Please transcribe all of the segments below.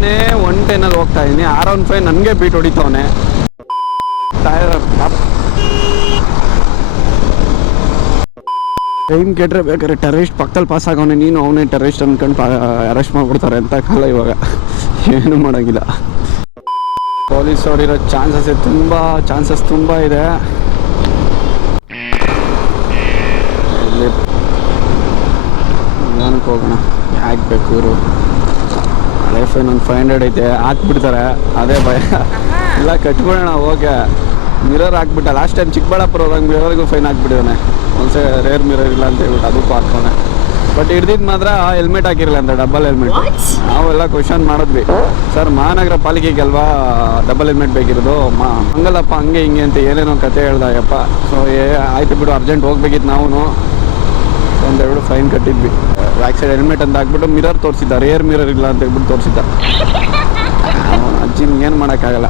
ನಾನೇ 110 ಹೋಗ್ತಾ ಇದ್ದೀನಿ. R15 ನನಗೆ ಬೀಟ್ ಹೊಡಿತವನೆ. ಟೈಮ್ ಕೆಟ್ಟರೆ ಬೇಕಾದ್ರೆ ಟೆರರಿಸ್ಟ್ ಪಕ್ಕದಲ್ಲಿ ಪಾಸ್ ಆಗೋನೆ, ನೀನು ಅವನೇ ಟೆರರಿಸ್ಟ್ ಅಂದ್ಕೊಂಡು ಅರೆಸ್ಟ್ ಮಾಡಿಬಿಡ್ತಾರೆ ಅಂತ ಕಾಲ ಇವಾಗ. ಏನು ಮಾಡೋಂಗಿಲ್ಲ. ಪೊಲೀಸ್ ಹೊಡಿರೋ ಚಾನ್ಸಸ್ ತುಂಬ ಇದೆ. ನಿಧಾನಕ್ಕೆ ಹೋಗೋಣ. ಯಾಕೆ ಬೇಕು ಇವರು? ಹಳೆ ಫೈನ್ ಒಂದು 500 ಐತೆ, ಹಾಕ್ಬಿಡ್ತಾರೆ. ಅದೇ ಭಯ. ಇಲ್ಲ ಕಟ್ಬಿಡೋಣ. ಹೋಗಿ ಮಿರರ್ ಹಾಕ್ಬಿಟ್ಟ. ಲಾಸ್ಟ್ ಟೈಮ್ ಚಿಕ್ಕಬಳ್ಳಾಪುರ ಹೋದಂಗೆ ಮಿರರ್ಗೂ ಫೈನ್ ಹಾಕ್ಬಿಟ್ಟಿದ್ದಾನೆ. ಒಂದ್ಸಲ ರೇರ್ ಮಿರರ್ ಇಲ್ಲ ಅಂತ ಹೇಳ್ಬಿಟ್ಟು ಅದಕ್ಕೂ ಹಾಕ್ತಾನೆ. ಬಟ್ ಹಿಡ್ದಿದ್ದು ಮಾತ್ರ ಹೆಲ್ಮೆಟ್ ಹಾಕಿರಲಿಲ್ಲ ಅಂತ, ಡಬಲ್ ಹೆಲ್ಮೆಟ್. ನಾವೆಲ್ಲ ಕ್ವಶನ್ ಮಾಡಿದ್ವಿ, ಸರ್ ಮಹಾನಗರ ಪಾಲಿಕೆಗೆ ಅಲ್ವಾ ಡಬಲ್ ಹೆಲ್ಮೆಟ್ ಬೇಕಿರೋದು, ಹಂಗಲ್ಲಪ್ಪ ಹಂಗೆ ಹಿಂಗೆ ಅಂತ ಏನೇನೋ ಕತೆ ಹೇಳ್ದಾಯಪ್ಪ. ಸೊ ಆಯ್ತು ಬಿಡು, ಅರ್ಜೆಂಟ್ ಹೋಗ್ಬೇಕಿತ್ತು. ನಾವು ಒಂದೆರಡು ಫೈನ್ ಕಟ್ಟಿದ್ವಿ. ಬ್ಯಾಕ್ ಸೈಡ್ ಹೆಲ್ಮೆಟ್ ಅಂತ ಹಾಕ್ಬಿಟ್ಟು ಮಿರರ್ ತೋರಿಸಿದ್ದ, ರೇರ್ ಮಿರರ್ ಇಲ್ಲ ಅಂತ ಹೇಳ್ಬಿಟ್ಟು ತೋರಿಸಿದ್ದ. ಅಜ್ಜಿ ಏನು ಮಾಡೋಕ್ಕಾಗಲ್ಲ.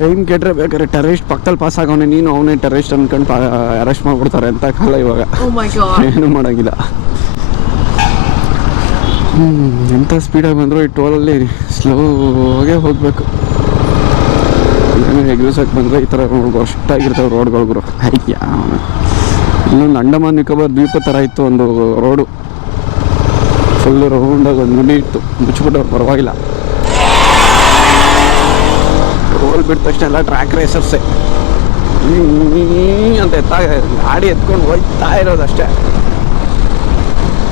ಟೈಮ್ ಕೆಟ್ಟರೆ ಬೇಕಾದ್ರೆ ಟೆರರಿಸ್ಟ್ ಪಕ್ಕದಲ್ಲಿ ಪಾಸ್ ಆಗೋನೆ, ನೀನು ಅವನೇ ಟೆರರಿಸ್ಟ್ ಅಂದ್ಕೊಂಡು ಅರೆಸ್ಟ್ ಮಾಡಿಬಿಡ್ತಾರೆ ಅಂತ ಕಾಲ ಇವಾಗ. ಏನು ಮಾಡೋಂಗಿಲ್ಲ. ಎಂಥ ಸ್ಪೀಡಾಗಿ ಬಂದರೂ ಈ ಟೋಲಲ್ಲಿ ಸ್ಲೋಗೆ ಹೋಗಬೇಕು. ಏನೋ ಎಗ್ರಿಸೋಕೆ ಬಂದರೆ ಈ ಥರ ವರ್ಷಾಗಿರ್ತವೆ ರೋಡ್ಗಳು. ಅಯ್ಯ, ಇಲ್ಲೊಂದು ಅಂಡಮಾನ್ ನಿಕೋಬಾರ್ ದ್ವೀಪ ಥರ ಇತ್ತು ಒಂದು ರೋಡು. ಫುಲ್ಲು ರೌಂಡಾಗಿ ಒಂದು ನುಡಿ ಇತ್ತು, ಮುಚ್ಚಿಬಿಟ್ಟವ್ರು ಪರವಾಗಿಲ್ಲ. ರೋಲ್ ಬಿಟ್ಟ ತಕ್ಷಣ ಎಲ್ಲ ಟ್ರ್ಯಾಕ್ ರೇಸರ್ಸೇ ಅಂತ ಗಾಡಿ ಎತ್ಕೊಂಡು ಹೋಗ್ತಾ ಇರೋದಷ್ಟೇ.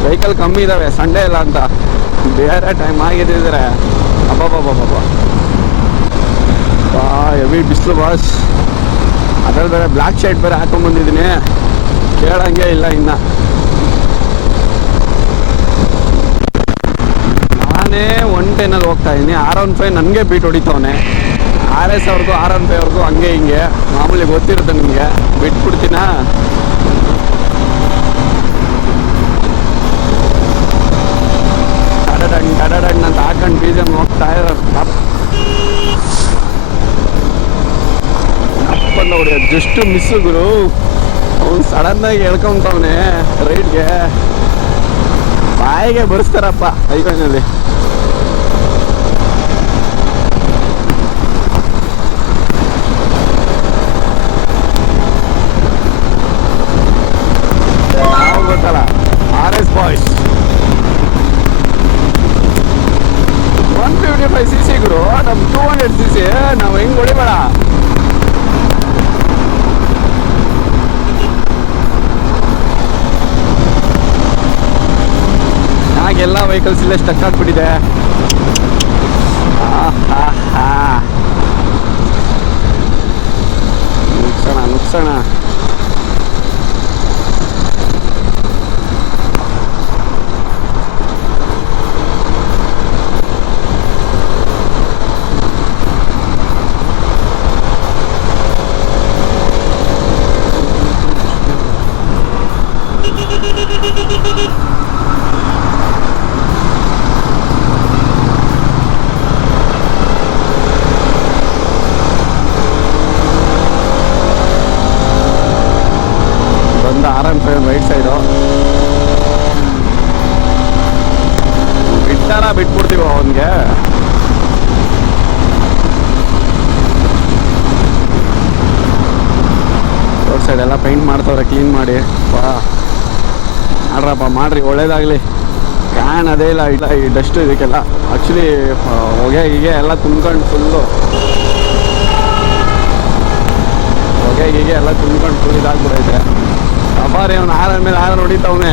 ವೆಹಿಕಲ್ ಕಮ್ಮಿ ಇದ್ದಾವೆ, ಸಂಡೇ ಇಲ್ಲ ಅಂತ. ಬೇರೆ ಟೈಮ್ ಆಗಿದ್ದಿದ್ರೆ ಅಬ್ಬಬ್ಬಬ್ಬಬ್ಬ ಹೆವಿ ಬಿಸಿಲು ಬಾಸ್. ಅದ್ರಲ್ಲಿ ಬೇರೆ ಬ್ಲ್ಯಾಕ್ ಶರ್ಟ್ ಬೇರೆ ಹಾಕೊಂಡ್ಬಂದಿದ್ದೀನಿ, ಕೇಳಂಗೆ ಇಲ್ಲ. ಇನ್ನು ನಾನೇ 110 ಹೋಗ್ತಾ ಇದ್ದೀನಿ. R15 ನನಗೆ ಬೀಟ್ ಹೊಡಿತವನೆ. RS ಅವ್ರಿಗೂ R15 ಅವ್ರಿಗೂ ಹಂಗೆ ಹಿಂಗೆ ಮಾಮೂಲಿ ಗೊತ್ತಿರುತ್ತೆ ನಿಮಗೆ. ಬಿಟ್ಬಿಡ್ತೀನ. ಟಡಡಣ್ ಅಂತ ಹಾಕೊಂಡು BGM ಹೋಗ್ತಾ ಇರೋ ಅಪ್ಪಂದ ಹೊಡಿಯ ಜಸ್ಟ್ ಮಿಸ್ಸು ಗುರು. ಅವ್ನು ಸಡನ್ನಾಗಿ ಹೇಳ್ಕೊಂತವನೆ ರೈಡ್ಗೆ. ಬಾಯಿಗೆ ಬರ್ಸ್ತಾರಪ್ಪ ಹೈವೇನಲ್ಲಿ. ನಾವು ಗೊತ್ತಲ್ಲ RS ಬಾಯ್ಸ್. 155cc ಗುರು, ನಮ್ಮ 200cc. ನಾವು ಹೆಂಗೆ ಹೊಡಿಬೇಡ. ಎಲ್ಲ ವೆಹಿಕಲ್ಸ್ ಇಲ್ಲೇ ಸ್ಟಕ್ ಆಗಿಬಿಟ್ಟಿದೆ. ನುಗ್ಸೋಣ. R15 ರೈಟ್ ಸೈಡು ಬಿಟ್ಬಿಡ್ತೀವ ಅವನಿಗೆ. ರೋಡ್ ಸೈಡ್ ಎಲ್ಲ ಪೇಂಟ್ ಮಾಡ್ತವ್ರೆ, ಕ್ಲೀನ್ ಮಾಡಿ. ಮಾಡ್ರಪ್ಪ ಮಾಡ್ರಿ, ಒಳ್ಳೇದಾಗಲಿ. ಕ್ಯಾನ್ ಅದೇ ಇಲ್ಲ ಈ ಡಸ್ಟ್ ಇದಕ್ಕೆಲ್ಲ. ಆ್ಯಕ್ಚುಲಿ ಹೊಗೆ ಹೀಗೆ ಎಲ್ಲ ತುಂಬ್ಕೊಂಡು ಫುಲ್ಲು ಫುಲ್ ಇದಾಗ್ಬಿಡೈತೆ. ಅಪಾರಿ ಅವ್ನು ಆರ ಮೇಲೆ ಹೊಡಿತವನೆ.